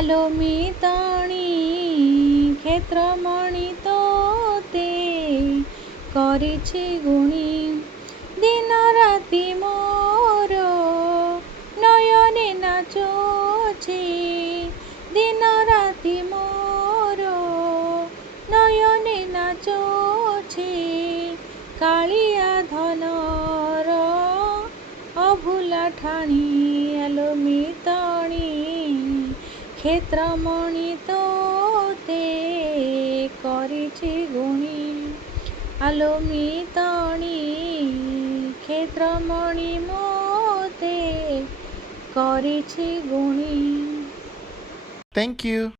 আলো মিতাণী ক্ষেত্রমণি তোতে করেছি গুণী দিন রাতি মোর নয়নে নাচছে দিন রাতি মোর নয়নে নাচছে কাଳିয়া ধনর অভুলা ঠাଣି আলো মিতাণী ক্ষেত্রমণি তোতে করেছি গুণী আলো মিতাণী ক্ষেত্রমণি মোতে করেছি গুণী। Thank you.